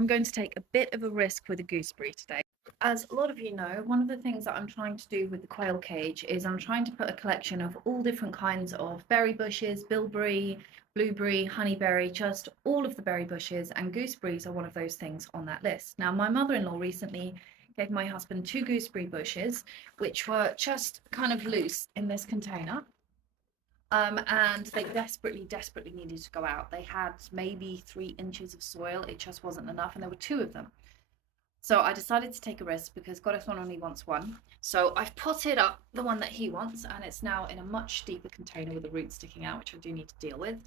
I'm going to take a bit of a risk with a gooseberry today. As a lot of you know, one of the things that I'm trying to do with the quail cage is I'm trying to put a collection of all different kinds of berry bushes, bilberry, blueberry, honeyberry, just all of the berry bushes, and gooseberries are one of those things on that list. Now, my mother-in-law recently gave my husband 2 gooseberry bushes, which were just kind of loose in this container. And they desperately needed to go out. They had maybe 3 inches of soil. It just wasn't enough, and there were 2 of them. So I decided to take a risk because Goddess only wants one. So I've potted up the one that he wants, and it's now in a much deeper container with the roots sticking out, which I do need to deal with.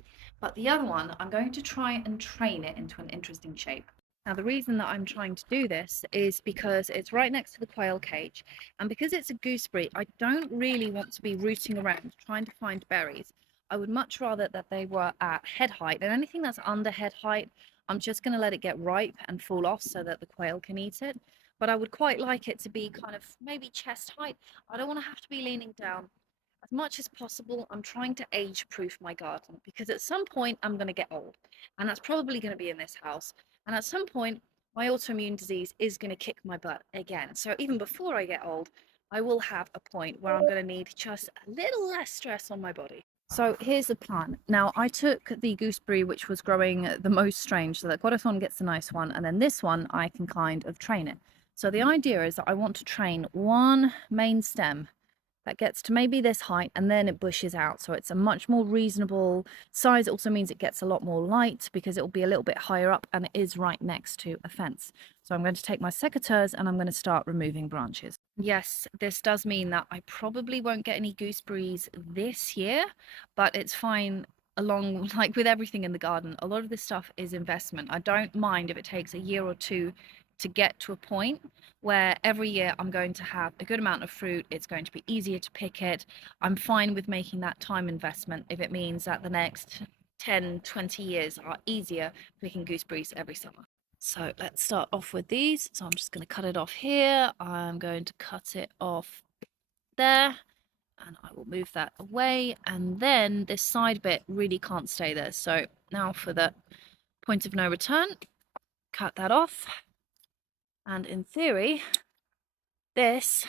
But the other one, I'm going to try and train it into an interesting shape. Now, the reason that I'm trying to do this is because it's right next to the quail cage, and because it's a gooseberry, I don't really want to be rooting around trying to find berries. I would much rather that they were at head height, and anything that's under head height, I'm just going to let it get ripe and fall off so that the quail can eat it. But I would quite like it to be kind of maybe chest height. I don't want to have to be leaning down. As much as possible, I'm trying to age proof my garden because at some point I'm going to get old, and that's probably going to be in this house. And at some point, my autoimmune disease is going to kick my butt again. So even before I get old, I will have a point where I'm going to need just a little less stress on my body. So here's the plan. Now, I took the gooseberry, which was growing the most strange, so that Corazon gets the nice one, and then this one I can kind of train it. So the idea is that I want to train one main stem that gets to maybe this height, and then it bushes out, so it's a much more reasonable size. It also means it gets a lot more light because it will be a little bit higher up, and it is right next to a fence. So I'm going to take my secateurs and I'm going to start removing branches. Yes, this does mean that I probably won't get any gooseberries this year, but it's fine. Along like with everything in the garden, a lot of this stuff is investment. I don't mind if it takes a year or two to get to a point where every year I'm going to have a good amount of fruit. It's going to be easier to pick it. I'm fine with making that time investment if it means that the next 10, 20 years are easier picking gooseberries every summer. So let's start off with these. So I'm just going to cut it off here. I'm going to cut it off there, and I will move that away. And then this side bit really can't stay there. So now for the point of no return, cut that off. And in theory, this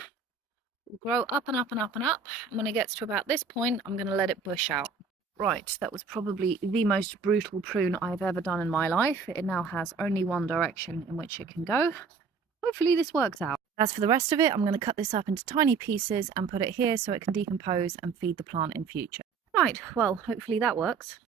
will grow up and up and up and up. And when it gets to about this point, I'm going to let it bush out. Right, that was probably the most brutal prune I've ever done in my life. It now has only one direction in which it can go. Hopefully this works out. As for the rest of it, I'm going to cut this up into tiny pieces and put it here so it can decompose and feed the plant in future. Right, well, hopefully that works.